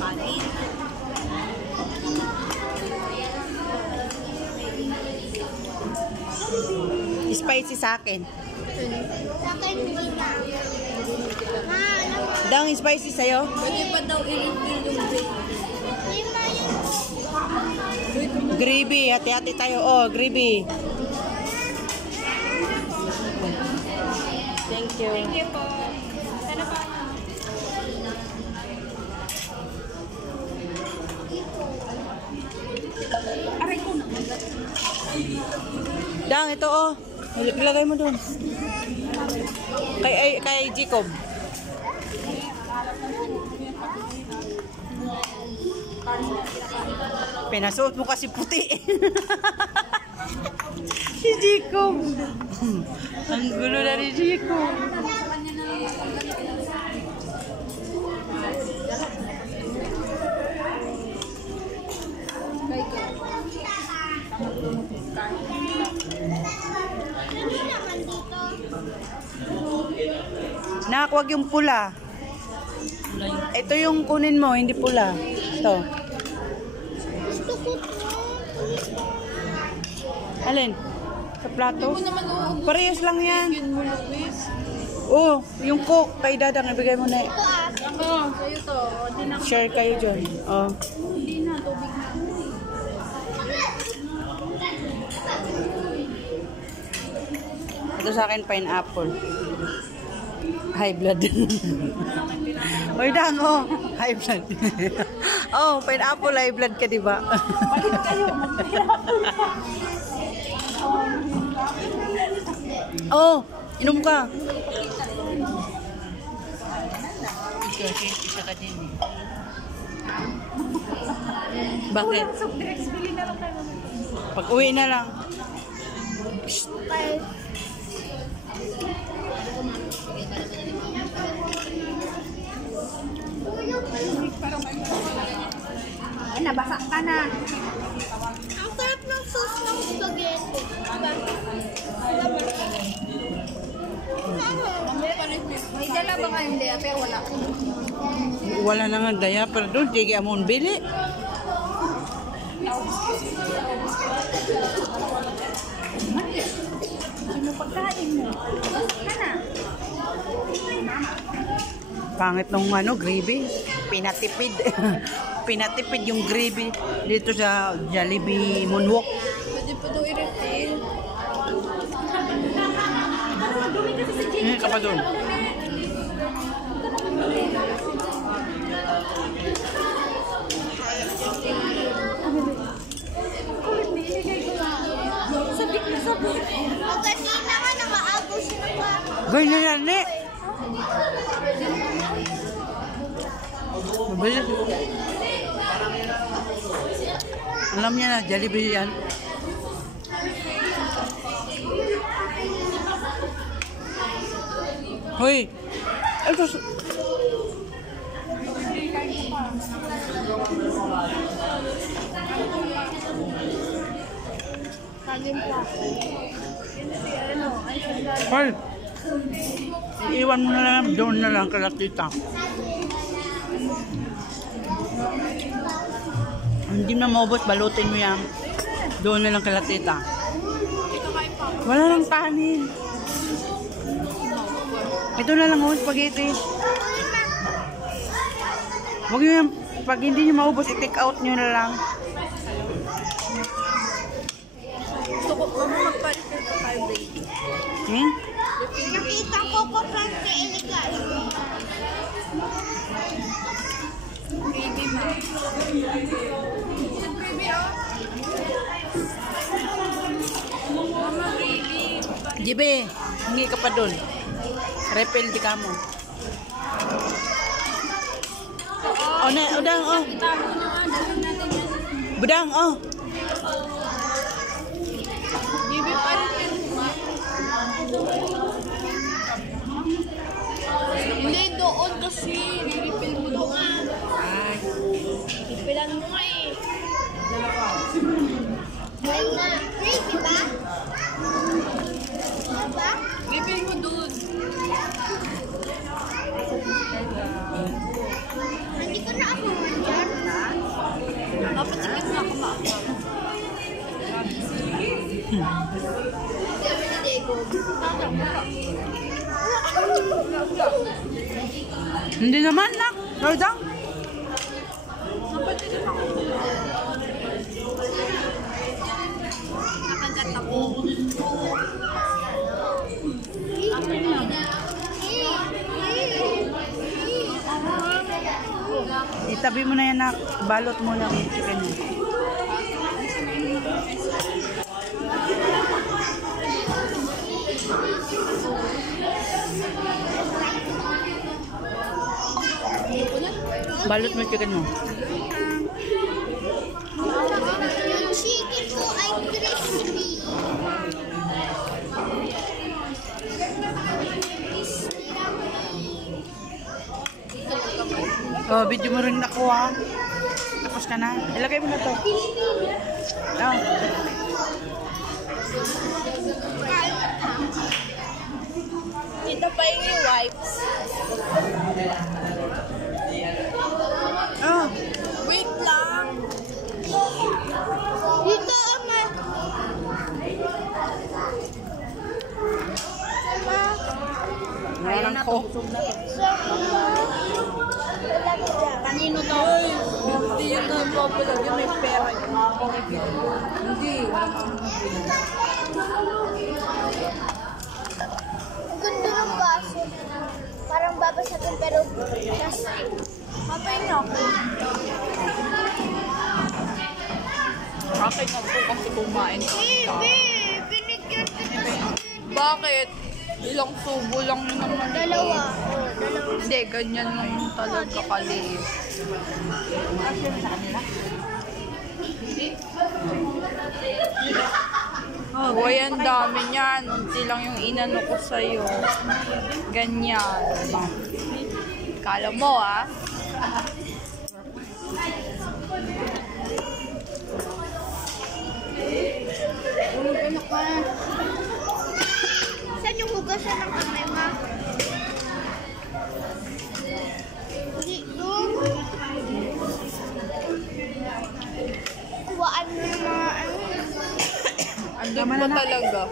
Kanin. Spicy sa akin. Sa akin, hindi na. Dang spicy sa'yo? Pwede pa daw i-refill yung bake. Gravy. Hati-hati tayo. Oh, gravy. Thank you. Thank you po. Sana pa. Aray ko na. Dang, ito oh. Ilagay mo dun. Kay Jacob. Pinasuot mo kasi puti. Si Jacob. Ang gulo na ni Jacob. Nak, wag yung pula. Ito yung kunin mo, hindi pula. Ito. Alin? Sa plato? Parehas lang yan. Oh, yung coke kay Dadang, ibigay mo na. Oo, sa'yo to. Share kayo dyan. Oh. Hindi na, tubig na. Ito sa akin, pineapple. High blood. Oy, Dang, oh. High blood. Oh, pineapple, high blood ka, diba? Balik kayo, mag-pineapple pa. Oh, inom ka. Isa ka din eh. Bakit? Soft drinks, bili na lang kayo. Pag uwi na lang. Ay, nabasa ka na. Ang sarap ng sauce ng spaghetti. May dala ba nga hindi? Pero wala. Wala na nga daya, pero doon, sige amon bili. Sino pagkain mo? Kana? Pangit nung gravy. Pinatipid. Pinatipid yung gravy dito sa Jollibee Moonwalk. Pwede pa daw i-refill. Hindi ka pa doon. Sabik na sabik. Magkasina ka na maagaw sila pa. Ganyan yan, ne? Mabilis. Alam niya na, Jollibee yan. Hoy! Ito Kagin pa. Hoy! Iiwan mo na lang, doon na lang kalatita. Hindi na maubos, balutin mo yan. Doon na lang kalatita. Wala lang kanin. Ito na lang oh, spaghetti. Huwag nyo yan, pag hindi nyo maubos, i-take out nyo na lang. Gusto ko magpa-refill pa tayo, baby. Hmm? Nakita ko po from the illegal. Baby mo. Baby, oh. Mama, baby. Jibe, hingi ka pa doon. Refill di ka mo. Oh, na, udang, oh. Itago na nga. Dalhin natin yan. Budang, oh. Baby, pa-refill mo ba? Hindi, doon kasi. Re-refill mo doon. Ay. Refilan mo nga eh. Ayun na. Free, diba? Diba? Refill mo doon. Hindi naman, nak. Rodang. Nakagat ako. Itabi mo na yan, nak. Balot mo lang yung chicken mo. Balot mo yung chicken mo. Yung chicken ko ay crispy. Oh, video mo rin nakuha. Tapos ka na. Ilagay mo na to. Oh. Ito pa yung wipes. Oh. Wait lang. Dito, ama. Ayan ko. Kanino to? Hindi yun na popular. Yung may pera yun. Hindi. Ang ganda ng baso. Parang babasagin pero plastic. Patay na ako. Patay na ako kasi kumain ka. Binigyan kita. Bakit? Ilang subo lang yun naman. Dalawa. Oh, dalawa. Hindi, ganyan lang yung talaga kaliit. Uy, ang dami niyan. Unti lang yung inano ko sa'yo. Ganyan. Kala mo, ah. Saan yung hugasan ng kamay, ma? Dito. Kuwaan mo yung mga ano. Andun po talaga.